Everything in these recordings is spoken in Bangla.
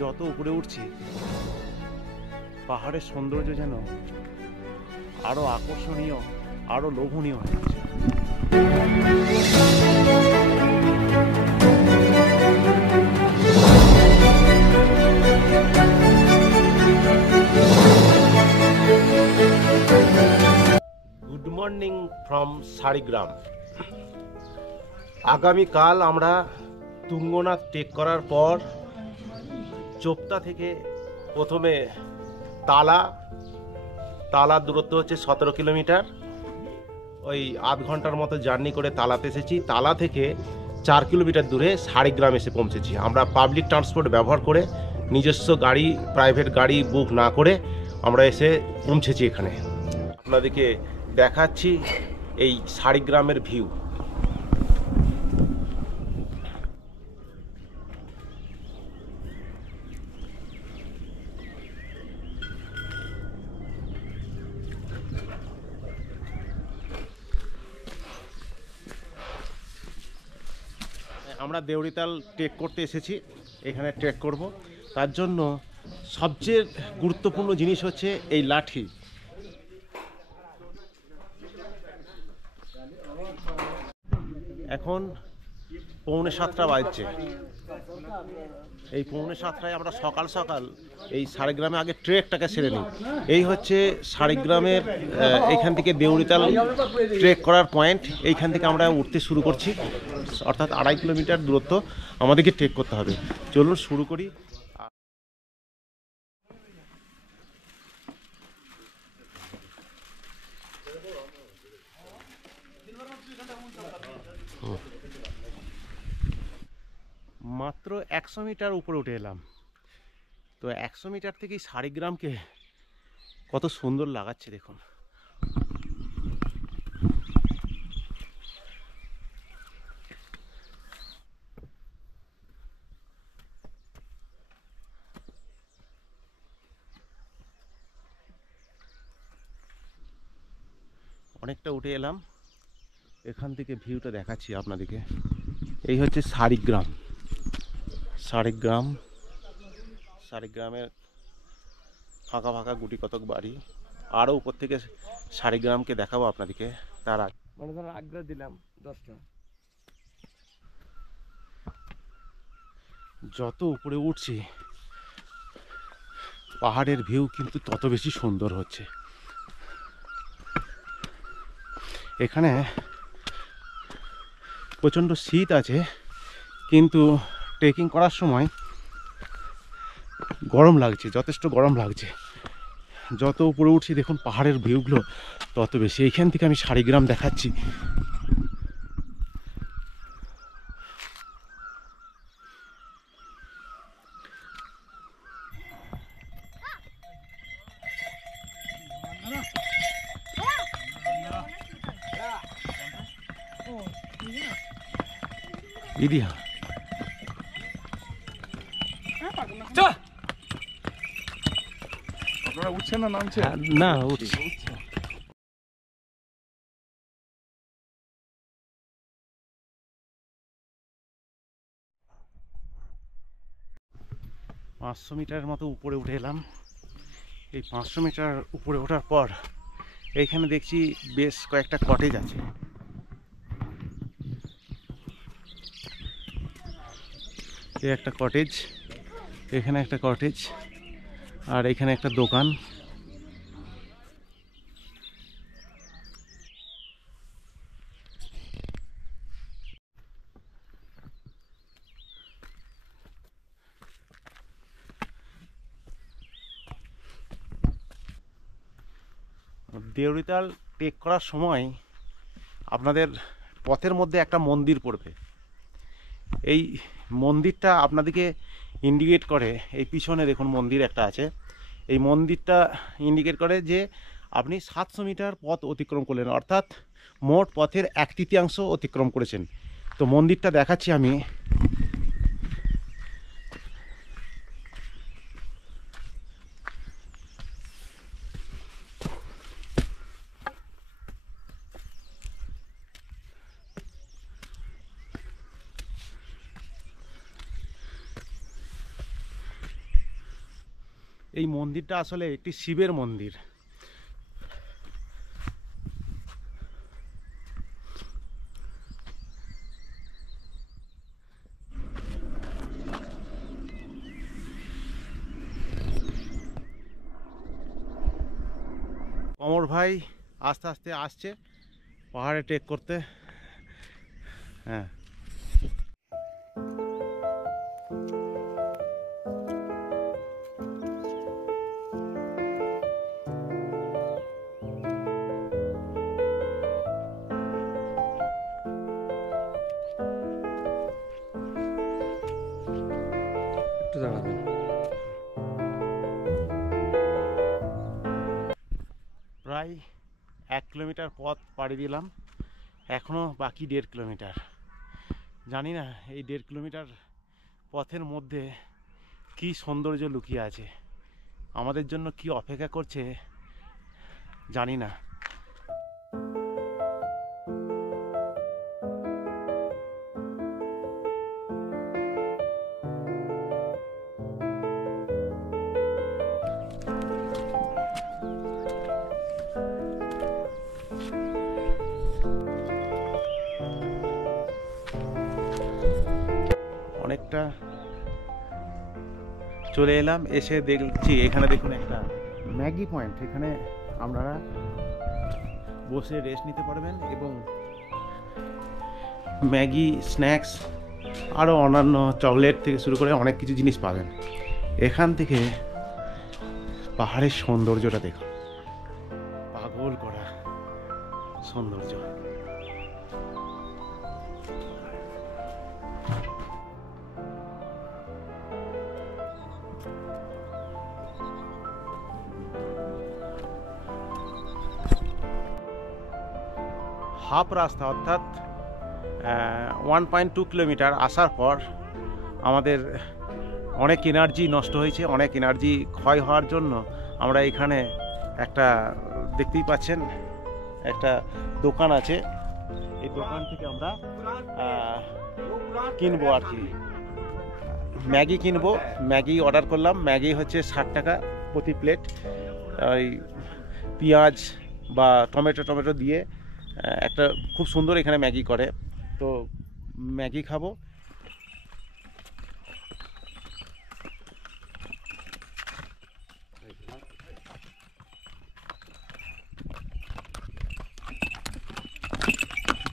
যত উপরে উঠছি পাহাড়ের সৌন্দর্য যেন আরো আকর্ষণীয়, আরো লোভনীয় হয়ে যাচ্ছে। Good morning from Sarigram. আগামীকাল আমরা তুঙ্গনাথ ট্রেক করার পর চোপতা থেকে প্রথমে তালার দূরত্ব হচ্ছে 17 কিলোমিটার। ওই আধ ঘন্টার মতো জার্নি করে তালাতে এসেছি। তালা থেকে 4 কিলোমিটার দূরে শাড়িগ্রাম এসে পৌঁছেছি। আমরা পাবলিক ট্রান্সপোর্ট ব্যবহার করে, নিজস্ব গাড়ি, প্রাইভেট গাড়ি বুক না করে আমরা এসে পৌঁছেছি এখানে। আপনাদেরকে দেখাচ্ছি এই শাড়িগ্রামের ভিউ। আমরা দেউড়িতাল ট্রেক করতে এসেছি, এখানে ট্রেক করব। তার জন্য সবচেয়ে গুরুত্বপূর্ণ জিনিস হচ্ছে এই লাঠি। এখন 6:45 বাজছে। এই 6:45 আমরা সকাল সকাল এই শাড়িগ্রামে আগে ট্রেকটাকে সেরে নিই। এই হচ্ছে শাড়িগ্রামের এইখান থেকে দেউড়িতাল ট্রেক করার পয়েন্ট। এইখান থেকে আমরা উঠতে শুরু করছি, অর্থাৎ 2.5 কিলোমিটার দূরত্ব আমাদেরকে ট্রেক করতে হবে। চলুন শুরু করি। মাত্র 100 মিটার উপরে উঠে এলাম। তো 100 মিটার থেকেই শাড়িগ্রামকে কত সুন্দর লাগাচ্ছে দেখুন। অনেকটা উঠে এলাম, এখান থেকে ভিউটা দেখাচ্ছি আপনাদেরকে। এই হচ্ছে শাড়িগ্রামের ফাঁকা ফাঁকা গুটি কতক বাড়ি। আরও উপর থেকে শাড়িগ্রামকে দেখাবো আপনাদেরকে। তার আগে মানে ধরো আগ্রহ দিলাম 10টা। যত উপরে উঠছি পাহাড়ের ভিউ কিন্তু তত বেশি সুন্দর হচ্ছে। এখানে প্রচণ্ড শীত আছে, কিন্তু ট্রেকিং করার সময় গরম লাগছে, যথেষ্ট গরম লাগছে। যত উপরে উঠছি দেখুন পাহাড়ের ভিউগুলো তত বেশি। এইখান থেকে আমি শাড়িগ্রাম দেখাচ্ছি। ইদিহা আপনারা উঠছেন না নামছে? না, উঠছি। 500 মিটারের মতো উপরে উঠে এলাম। এই 500 মিটার উপরে ওঠার পর এইখানে দেখছি বেশ কয়েকটা কটেজ আছে। এই একটা কটেজ, এখানে একটা কটেজ, আর এখানে একটা দোকান। দেউড়িতাল ট্রেক করার সময় আপনাদের পথের মধ্যে একটা মন্দির পড়বে। এই মন্দিরটা আপনাদেরকে ইন্ডিকেট করে, এই পিছনে দেখুন মন্দির একটা আছে। এই মন্দিরটা ইন্ডিকেট করে যে আপনি 700 মিটার পথ অতিক্রম করলেন, অর্থাৎ মোট পথের 1/3 অতিক্রম করেছেন। তো মন্দিরটা দেখাচ্ছি আমি। এই মন্দিরটা আসলে একটি শিবের মন্দির। অমর ভাই আস্তে আস্তে আসছে পাহাড়ে ট্রেক করতে। হ্যাঁ, একটু জায়গা দেন। প্রায় 1 কিলোমিটার পথ পাড়ি দিলাম, এখনো বাকি 1.5 কিলোমিটার। জানি না এই 1.5 কিলোমিটার পথের মধ্যে কি সৌন্দর্য লুকিয়ে আছে, আমাদের জন্য কি অপেক্ষা করছে জানি না। অনেকটা চলে এলাম, এসে দেখছি এখানে দেখুন একটা ম্যাগি পয়েন্ট। এখানে আপনারা বসে রেস্ট নিতে পারবেন এবং ম্যাগি, স্ন্যাক্স, আরও অন্যান্য চকলেট থেকে শুরু করে অনেক কিছু জিনিস পাবেন। এখান থেকে পাহাড়ের সৌন্দর্যটা দেখুন, পাগল করা সৌন্দর্য। হাফ রাস্তা অর্থাৎ 1.2 কিলোমিটার আসার পর আমাদের অনেক এনার্জি নষ্ট হয়েছে, অনেক এনার্জি ক্ষয় হওয়ার জন্য আমরা এখানে একটা দেখতেই পাচ্ছেন একটা দোকান আছে, এই দোকান থেকে আমরা কিনবো আর কি, ম্যাগি কিনবো। ম্যাগি অর্ডার করলাম, ম্যাগি হচ্ছে 60 টাকা প্রতি প্লেট। ওই পেঁয়াজ বা টমেটো দিয়ে একটা খুব সুন্দর এখানে ম্যাগি করে, তো ম্যাগি খাবো।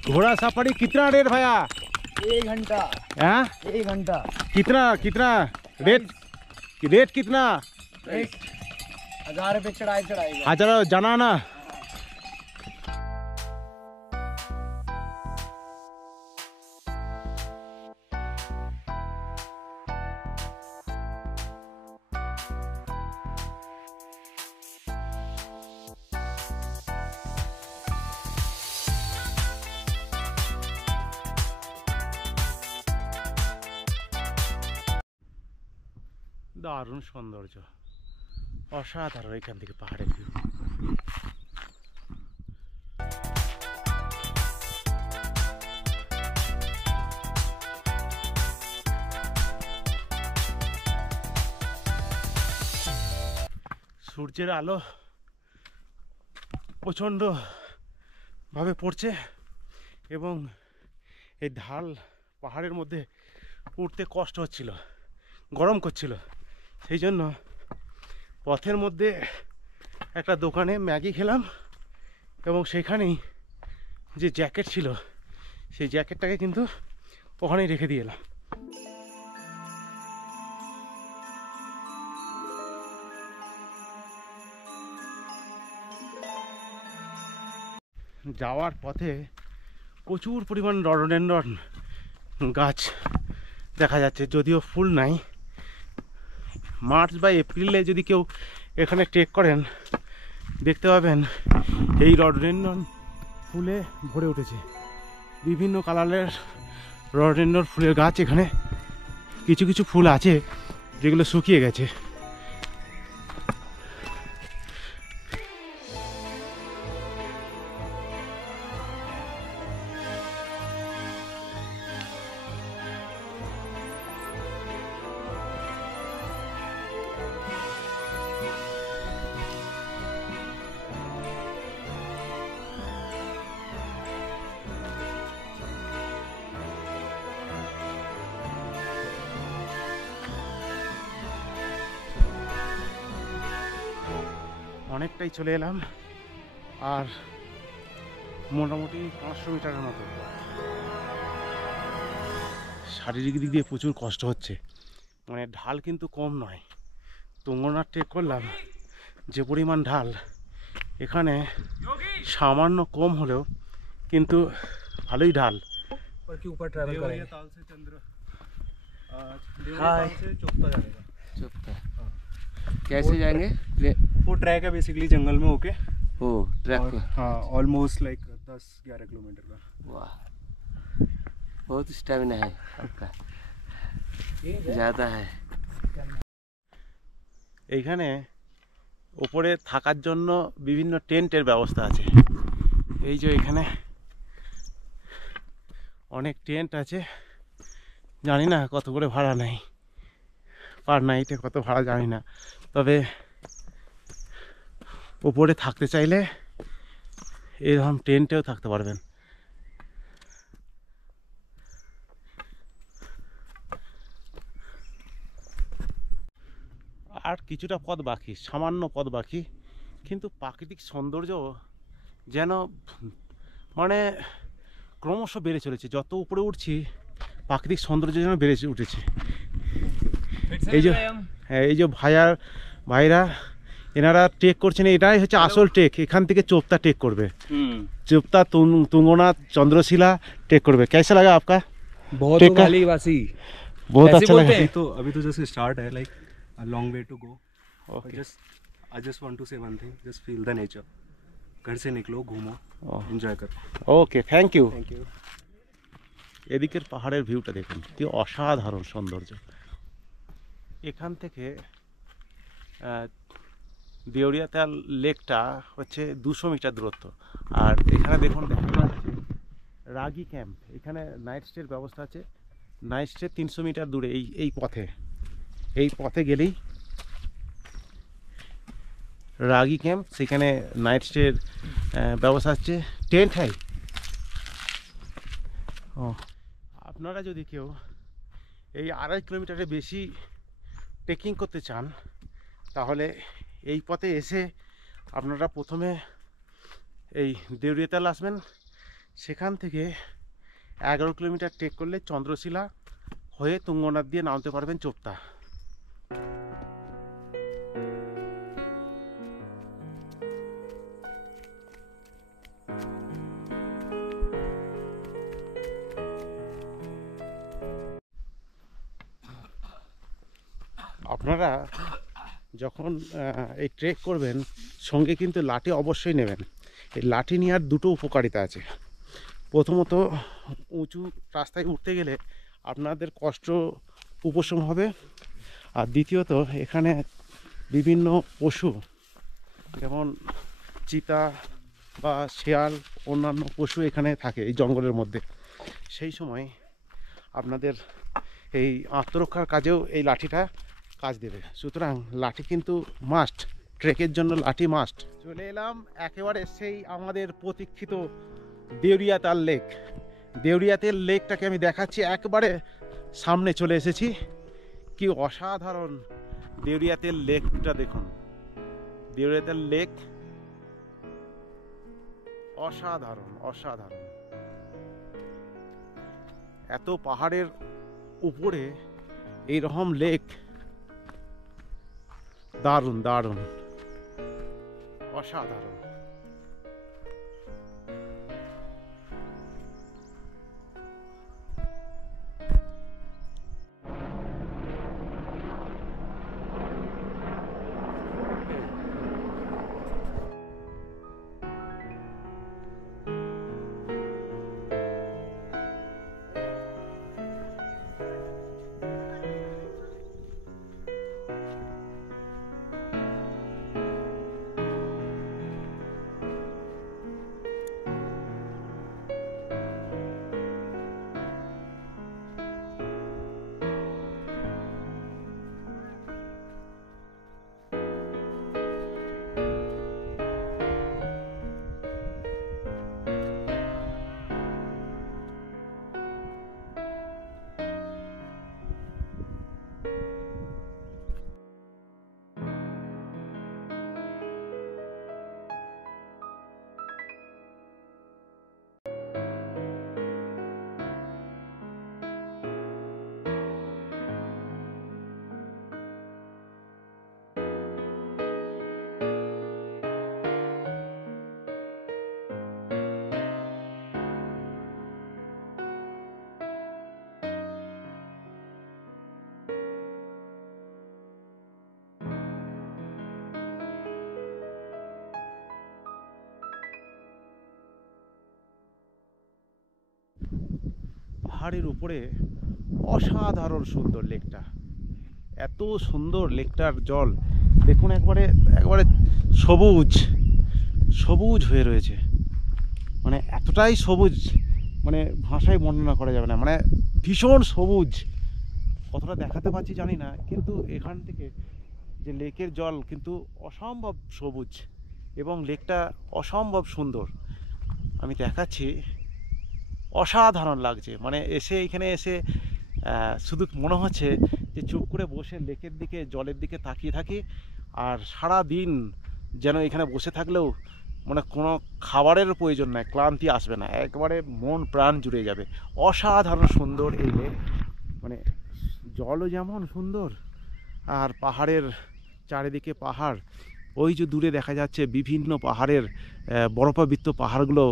घोड़ा सफारी कितना रेट भैया? 1 घंटा। हाँ, 1 घंटा। कितना रेट कितना? 1000 रुपये चढ़ाई। हजार जाना ना। দারুণ সৌন্দর্য, অসাধারণ এখান থেকে পাহাড়ের ভিউ। সূর্যের আলো প্রচণ্ড ভাবে পড়ছে এবং এই ঢাল পাহাড়ের মধ্যে উঠতে কষ্ট হচ্ছিল, গরম করছিল। সেই জন্য পথের মধ্যে একটা দোকানে ম্যাগি খেলাম এবং সেখানেই যে জ্যাকেট ছিল সেই জ্যাকেটটাকে কিন্তু ওখানেই রেখে দিয়ে এলাম। যাওয়ার পথে প্রচুর পরিমাণ রডোডেনড্রন গাছ দেখা যাচ্ছে, যদিও ফুল নাই। মার্চ বা এপ্রিলে যদি কেউ এখানে ট্রেক করেন দেখতে পাবেন এই রডোডেনড্রন ফুলে ভরে উঠেছে। বিভিন্ন কালারের রডোডেনড্রন ফুলের গাছ এখানে, কিছু কিছু ফুল আছে যেগুলো শুকিয়ে গেছে। অনেকটাই চলে এলাম, আর মোটামুটি 500 মিটারের মতো। শারীরিক দিক দিয়ে প্রচুর কষ্ট হচ্ছে, মানে ঢাল কিন্তু কম নয়। তুঙ্গনাথ ট্রেক করলাম, যে পরিমাণ ঢাল এখানে সামান্য কম হলেও কিন্তু ভালোই ঢাল। ऊपर के ऊपर ट्रैवल करेंगे। ताल से चंद्र ताल से चोपता जाएगा। चुपता कैसे जाएंगे? वो ट्रैक है बेसिकली जंगल में होके। ओ ट्रैक और हाँ ऑलमोस्ट लाइक 10-11 किलोमीटर का। वाह, बहुत स्टेमिना है आपका, ज़्यादा है। এইখানে ওপরে থাকার জন্য বিভিন্ন টেন্টের ব্যবস্থা আছে। এই যে এখানে অনেক টেন্ট আছে, জানি না কত করে ভাড়া নেয়, পার নাইটে কত ভাড়া জানি না, তবে ওপরে থাকতে চাইলে এরকম টেন্টেও থাকতে পারবেন। আর কিছুটা পথ বাকি, সামান্য পথ বাকি, কিন্তু প্রাকৃতিক সৌন্দর্য যেন মানে ক্রমশ বেড়ে চলেছে। যত উপরে উঠছি প্রাকৃতিক সৌন্দর্য যেন বেড়ে উঠেছে। এই যে হ্যাঁ, এই যে ভাইরা এনারা ট্রেক করছেন, এটাই হচ্ছে আসল ট্রেক। এখান থেকে চোপতা ট্রেক করবে, चोपता तुंगनाथ चंद्रशिला टेक करवे। कैसा लगा आपका? बहुत टेक का? वासी बहुत ऐसे अच्छा बोलते लगा। हैं। अभी तो जस्ट स्टार्ट है, like a long way to go. Okay. I just want to say one thing, just feel the nature. घर से निकलो, घूमो, Oh. एंजॉय करो। Okay, thank you. Thank you. এদিকের পাহাড়ের ভিউটা দেখুন, কি অসাধারণ সৌন্দর্য। এখান থেকে দেউরিয়াতাল লেকটা হচ্ছে 200 মিটার দূরত্ব। আর এখানে দেখুন দেখা যাচ্ছে রাগি ক্যাম্প। এখানে নাইট স্টের ব্যবস্থা আছে। নাইট স্টে 300 মিটার দূরে এই পথে গেলেই রাগি ক্যাম্প, সেখানে নাইট স্টের ব্যবস্থা আছে। Tent high. ও, আপনারা যদি কেউ এই 2.5 কিলোমিটারের বেশি ট্রেকিং করতে চান, তাহলে এই পথে এসে আপনারা প্রথমে এই দেউরিয়াতাল আসবেন। সেখান থেকে 11 কিলোমিটার ট্রেক করলে চন্দ্রশিলা হয়ে তুঙ্গনাথ দিয়ে নামতে পারবেন চোপতা। আপনারা যখন এই ট্রেক করবেন, সঙ্গে কিন্তু লাঠি অবশ্যই নেবেন। এই লাঠি নেওয়ার দুটো উপকারিতা আছে। প্রথমত, উঁচু রাস্তায় উঠতে গেলে আপনাদের কষ্ট উপশম হবে। আর দ্বিতীয়ত, এখানে বিভিন্ন পশু যেমন চিতা বা শেয়াল, অন্যান্য পশু এখানে থাকে এই জঙ্গলের মধ্যে। সেই সময় আপনাদের এই আত্মরক্ষার কাজেও এই লাঠিটা কাজ দেবে। সুতরাং লাঠি কিন্তু মাস্ট, ট্রেকের জন্য লাঠি মাস্ট। চলে এলাম একেবারে সেই আমাদের প্রতীক্ষিত দেউরিয়াতাল লেক। দেউরিয়াতাল লেকটাকে আমি দেখাচ্ছি, একবারে সামনে চলে এসেছি। কি অসাধারণ দেউরিয়াতাল লেকটা দেখুন। দেউরিয়াতাল লেক অসাধারণ, অসাধারণ। এত পাহাড়ের উপরে এইরকম লেক, দারুণ দারুণ, অসাধারণ। পাহাড়ের উপরে অসাধারণ সুন্দর লেকটা, এত সুন্দর লেকটার জল দেখুন, একবারে একবারে সবুজ সবুজ হয়ে রয়েছে, মানে এতটাই সবুজ, মানে ভাষায় বর্ণনা করা যাবে না, মানে ভীষণ সবুজ। কতটা দেখাতে পারছি জানি না, কিন্তু এখান থেকে যে লেকের জল কিন্তু অসম্ভব সবুজ এবং লেকটা অসম্ভব সুন্দর। আমি দেখাচ্ছি, অসাধারণ লাগছে, মানে এখানে এসে শুধু মনে হচ্ছে যে চুপ করে বসে লেকের দিকে, জলের দিকে তাকিয়ে থাকি, আর সারা দিন যেন এখানে বসে থাকলেও মানে কোনো খাবারের প্রয়োজন নাই, ক্লান্তি আসবে না, একবারে মন প্রাণ জুড়ে যাবে। অসাধারণ সুন্দর এই লেক, মানে জলও যেমন সুন্দর, আর পাহাড়ের চারিদিকে পাহাড়, ওই যে দূরে দেখা যাচ্ছে বিভিন্ন পাহাড়ের বরফাবৃত পাহাড়গুলো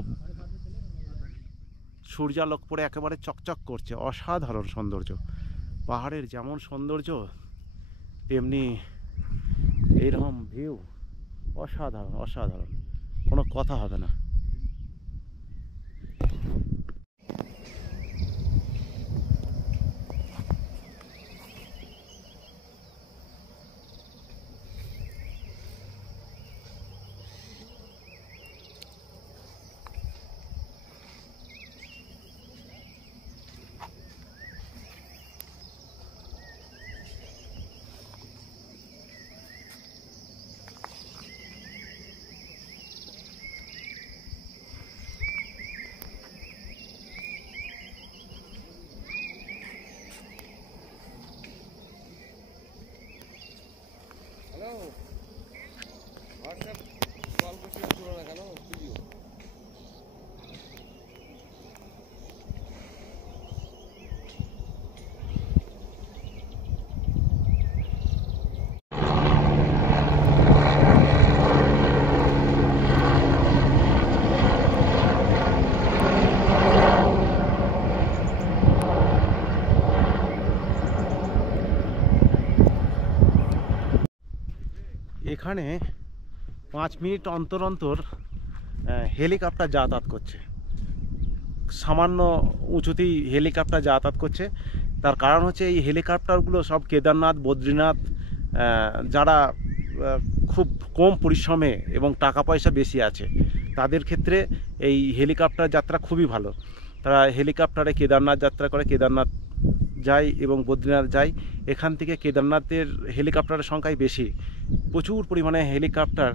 সূর্যালোক পড়ে একেবারে চকচক করছে। অসাধারণ সৌন্দর্য, পাহাড়ের যেমন সৌন্দর্য তেমনি এইরকম ভিউ, অসাধারণ অসাধারণ, কোনো কথা হবে না। এখানে 5 মিনিট অন্তর অন্তর হেলিকপ্টার যাতায়াত করছে, সামান্য উঁচুতেই হেলিকপ্টার যাতায়াত করছে। তার কারণ হচ্ছে এই হেলিকপ্টারগুলো সব কেদারনাথ, বদ্রীনাথ, যারা খুব কম পরিশ্রমে এবং টাকা পয়সা বেশি আছে তাদের ক্ষেত্রে এই হেলিকপ্টার যাত্রা খুবই ভালো। তারা হেলিকপ্টারে কেদারনাথ যাত্রা করে, কেদারনাথ যায় এবং বদ্রীনাথ যায়। এখান থেকে কেদারনাথের হেলিকপ্টারের সংখ্যাই বেশি, প্রচুর পরিমাণে হেলিকপ্টার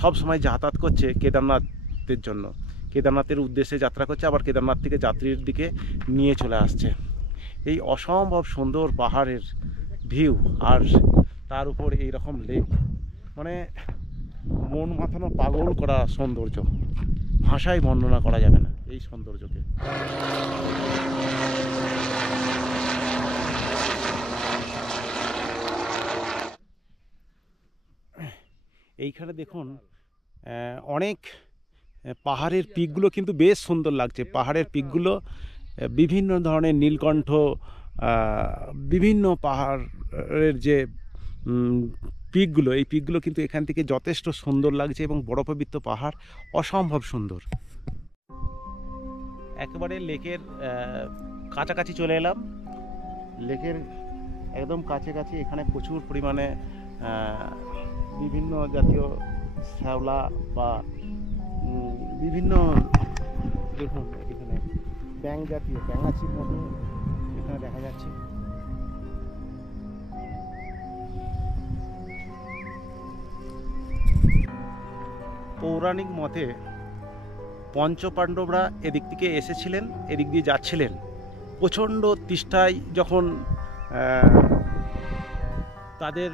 সব সময় যাতায়াত করছে কেদারনাথের জন্য, কেদারনাথের উদ্দেশ্যে যাত্রা করছে, আবার কেদারনাথ থেকে যাত্রীর দিকে নিয়ে চলে আসছে। এই অসম্ভব সুন্দর পাহাড়ের ভিউ, আর তার উপর এই রকম লেক, মানে মন মাথানো পাগল করা সৌন্দর্য, ভাষায় বর্ণনা করা যাবে না এই সৌন্দর্যকে। এইখানে দেখুন অনেক পাহাড়ের পিকগুলো কিন্তু বেশ সুন্দর লাগছে। পাহাড়ের পিকগুলো বিভিন্ন ধরনের নীলকণ্ঠ, বিভিন্ন পাহাড়ের যে পিকগুলো, এই পিকগুলো কিন্তু এখান থেকে যথেষ্ট সুন্দর লাগছে এবং বরফাবৃত পাহাড় অসম্ভব সুন্দর। একেবারে লেকের কাছাকাছি চলে এলাম, লেকের একদম কাছাকাছি। এখানে প্রচুর পরিমাণে বিভিন্ন জাতীয় শ্যাওলা বা বিভিন্ন, দেখুন এখানে ব্যাঙ জাতীয়, ব্যাঙাচির মতো এখানে দেখা যাচ্ছে। পৌরাণিক মতে পঞ্চপাণ্ডবরা এদিক থেকে এসেছিলেন, এদিক দিয়ে যাচ্ছিলেন, প্রচণ্ড তৃষ্ণায় যখন তাদের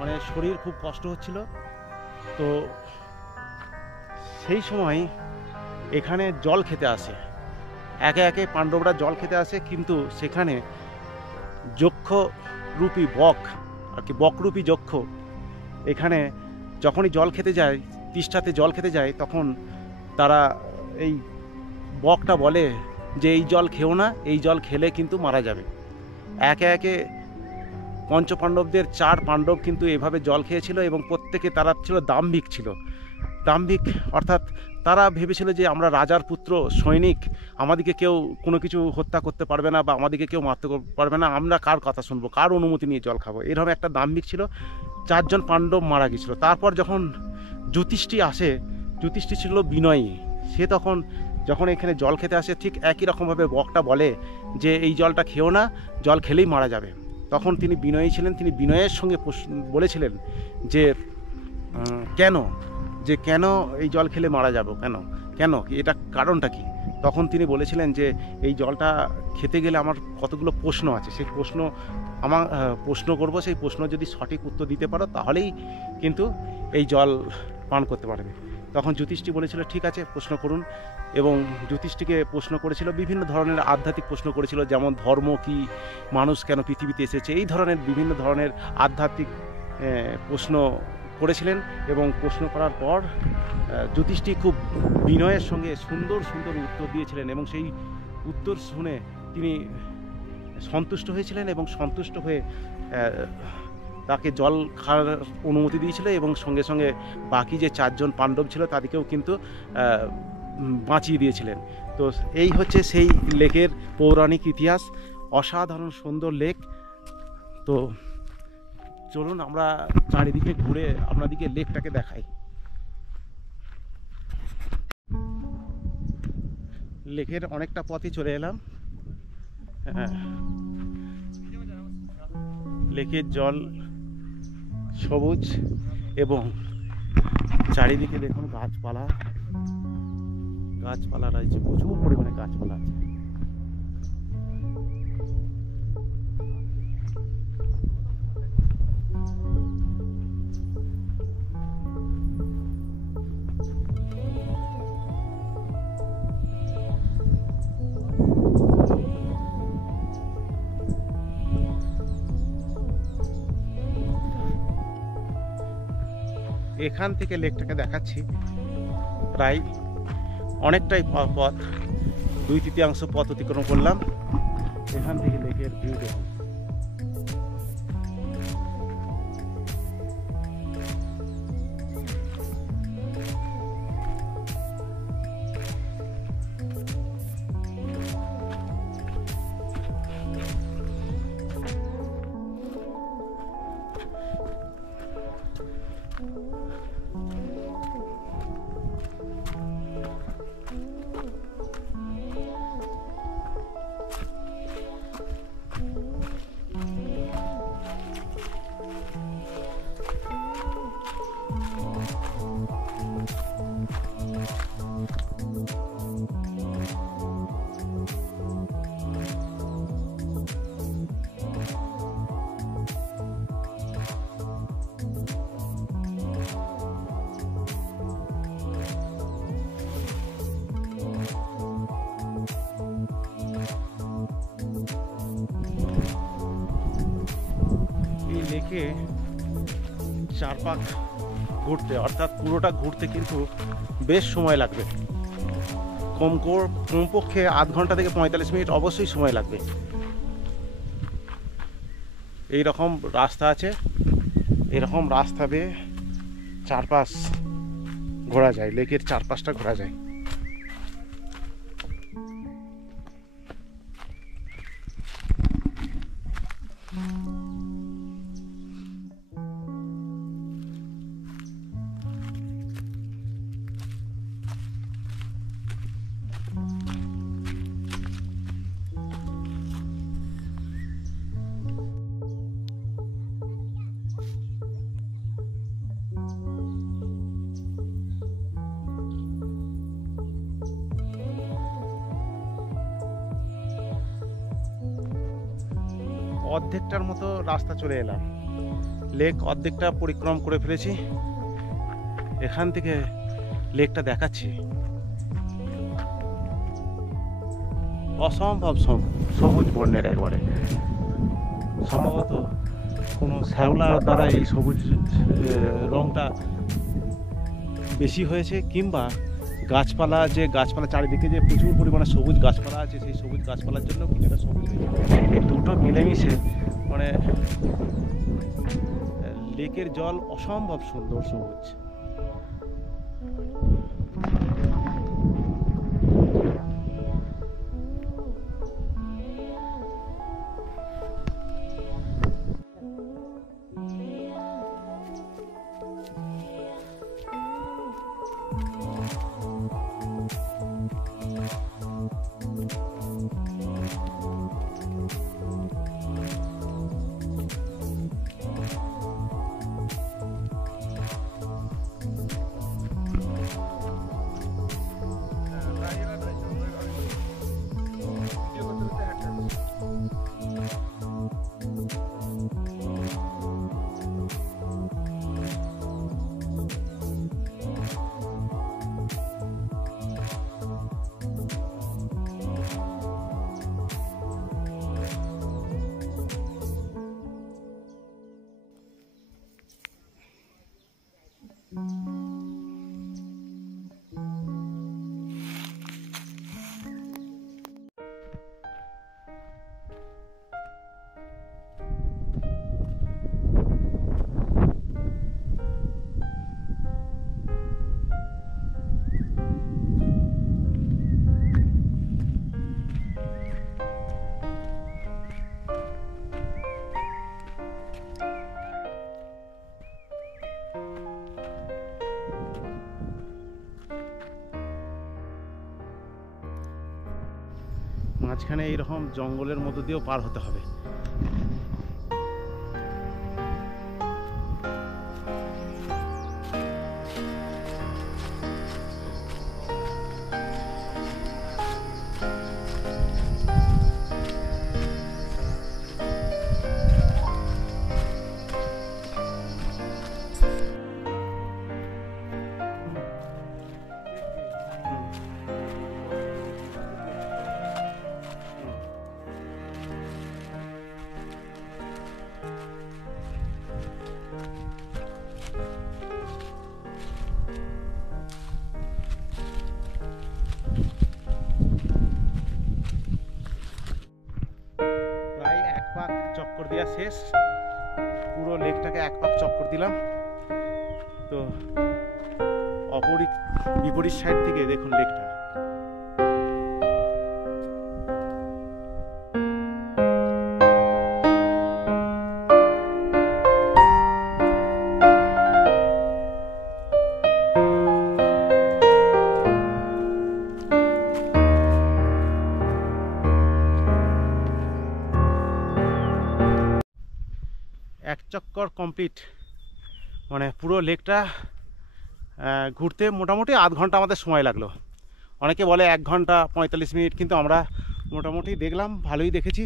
মানে শরীর খুব কষ্ট হচ্ছিল, তো সেই সময় এখানে জল খেতে আসে, একে একে পাণ্ডবরা জল খেতে আসে, কিন্তু সেখানে যক্ষরূপী বক, আর কি বকরূপী যক্ষ, এখানে যখনই জল খেতে যায়, তৃষ্ণাতে জল খেতে যায়, তখন তারা এই বকটা বলে যে এই জল খেও না, এই জল খেলে কিন্তু মারা যাবে। একে একে পঞ্চপাণ্ডবদের 4 পাণ্ডব কিন্তু এভাবে জল খেয়েছিল এবং প্রত্যেকে তারা ছিল দাম্ভিক ছিল, দাম্ভিক, অর্থাৎ তারা ভেবেছিল যে আমরা রাজার পুত্র সৈনিক, আমাদেরকে কেউ কোনো কিছু হত্যা করতে পারবে না বা আমাদেরকে কেউ মারতে পারবে না, আমরা কার কথা শুনবো, কার অনুমতি নিয়ে জল খাবো, এরকম একটা দাম্ভিক ছিল। 4 জন পাণ্ডব মারা গেছিলো। তারপর যখন যুধিষ্ঠি আসে, যুধিষ্ঠি ছিল বিনয়ী, সে তখন যখন এখানে জল খেতে আসে ঠিক একই রকমভাবে বকটা বলে যে এই জলটা খেও না, জল খেলেই মারা যাবে। তখন তিনি বিনয়ী ছিলেন, তিনি বিনয়ের সঙ্গে বলেছিলেন যে কেন এই জল খেলে মারা যাবো, কেন এটা কারণটা কি? তখন তিনি বলেছিলেন যে এই জলটা খেতে গেলে আমার কতগুলো প্রশ্ন আছে, সেই প্রশ্ন করব, সেই প্রশ্ন যদি সঠিক উত্তর দিতে পারো তাহলেই কিন্তু এই জল পান করতে পারবে। তখন যুধিষ্ঠি বলেছিল ঠিক আছে, প্রশ্ন করুন। এবং যুধিষ্ঠিকে প্রশ্ন করেছিল, বিভিন্ন ধরনের আধ্যাত্মিক প্রশ্ন করেছিল, যেমন ধর্ম কি, মানুষ কেন পৃথিবীতে এসেছে, এই ধরনের বিভিন্ন ধরনের আধ্যাত্মিক প্রশ্ন করেছিলেন। এবং প্রশ্ন করার পর যুধিষ্ঠি খুব বিনয়ের সঙ্গে সুন্দর সুন্দর উত্তর দিয়েছিলেন এবং সেই উত্তর শুনে তিনি সন্তুষ্ট হয়েছিলেন এবং সন্তুষ্ট হয়ে তাকে জল খাওয়ার অনুমতি দিয়েছিল এবং সঙ্গে সঙ্গে বাকি যে 4 জন পাণ্ডব ছিল তাদেরকেও কিন্তু বাঁচিয়ে দিয়েছিলেন। তো এই হচ্ছে সেই লেকের পৌরাণিক ইতিহাস, অসাধারণ সুন্দর লেক। তো চলুন আমরা চারিদিকে ঘুরে আপনাদেরকে লেকটাকে দেখাই। লেকের অনেকটা পথে চলে এলাম। লেকের জল সবুজ এবং চারিদিকে দেখুন গাছপালা রয়েছে, প্রচুর পরিমাণে গাছপালা আছে। এখান থেকে লেকটাকে দেখাচ্ছি, প্রায় অনেকটাই পথ, 2/3 পথ অতিক্রম করলাম। এখান থেকে লেকের ভিউ দেখুন। লেকে চারপাক ঘুরতে, অর্থাৎ পুরোটা ঘুরতে কিন্তু বেশ সময় লাগবে, কমপক্ষে আধ ঘন্টা থেকে 45 মিনিট অবশ্যই সময় লাগবে। এই রকম রাস্তা আছে, এরকম রাস্তা বেয়ে চারপাশ ঘোরা যায়, লেকের চারপাশটা ঘোরা যায়। অর্ধেকটার মতো রাস্তা চলে এলাম, লেক অর্ধেকটা পরিক্রম করে ফেলেছি। এখান থেকে লেকটা দেখাচ্ছি, অসম্ভব সবুজ বর্ণের একবারে। সম্ভবত কোনো শ্যাওলা দ্বারা এই সবুজ রংটা বেশি হয়েছে, কিংবা গাছপালা চারিদিকে যে প্রচুর পরিমাণে সবুজ গাছপালা আছে, সেই সবুজ গাছপালার জন্য কিছুটা সবুজ হয়েছে। এই দুটো মিলেমিশে মানে লেকের জল অসম্ভব সুন্দর সবুজ। মাঝখানে এইরকম জঙ্গলের মধ্য দিয়েও পার হতে হবে। প্রায় এক পাক চক্কর দেওয়া শেষ, পুরো লেকটাকে এক পাক চক্কর দিলাম। তো বিপরীত সাইড থেকে দেখুন লেকটা। এক চক্কর কমপ্লিট, মানে পুরো লেকটা ঘুরতে মোটামুটি আধ ঘন্টা আমাদের সময় লাগলো। অনেকে বলে 1 ঘন্টা 45 মিনিট, কিন্তু আমরা মোটামুটি দেখলাম, ভালোই দেখেছি।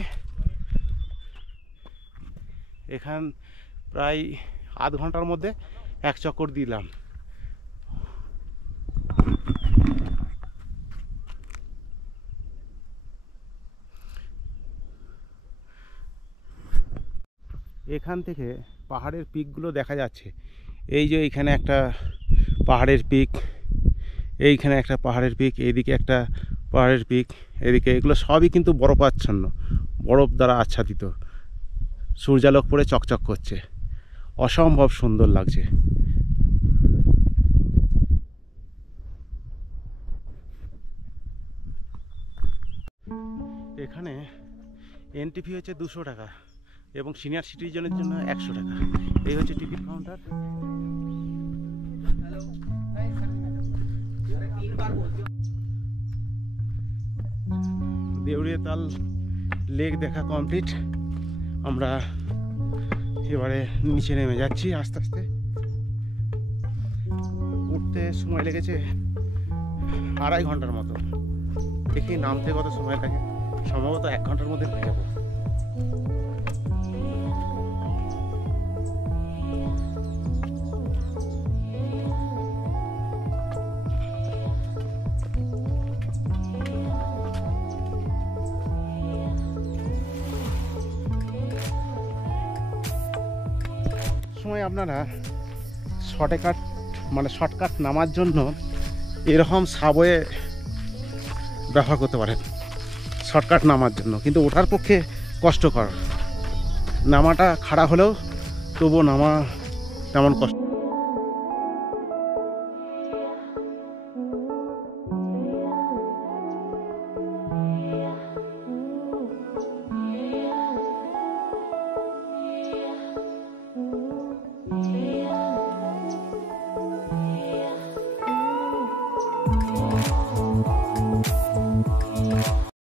এখান প্রায় আধ ঘন্টার মধ্যে এক চক্কর দিলাম। এখান থেকে পাহাড়ের পিকগুলো দেখা যাচ্ছে। এই যে এইখানে একটা পাহাড়ের পিক, এইখানে একটা পাহাড়ের পিক, এইদিকে একটা পাহাড়ের পিক, এদিকে, এগুলো সবই কিন্তু বরফাচ্ছন্ন, বরফ দ্বারা আচ্ছাদিত। সূর্যালোক পড়ে চকচক করছে, অসম্ভব সুন্দর লাগছে। এখানে এন্ট্রি ফি হচ্ছে 200 টাকা এবং সিনিয়র সিটিজেনের জন্য 100 টাকা। এই হচ্ছে টিকিট কাউন্টার। দেউড়িয়াতাল লেক দেখা কমপ্লিট। আমরা এবারে নিচে নেমে যাচ্ছি আস্তে আস্তে। উঠতে সময় লেগেছে 2.5 ঘন্টার মতো। দেখি নামতে কত সময় লাগে, সম্ভবত 1 ঘন্টার মধ্যে হয়ে যাবো। সময় আপনারা শর্টকাট নামার জন্য এরকম সাবওয়ে ব্যবহার করতে পারেন শর্টকাট নামার জন্য, কিন্তু ওঠার পক্ষে কষ্টকর। নামাটা খাড়া হলেও তবুও নামা তেমন কষ্ট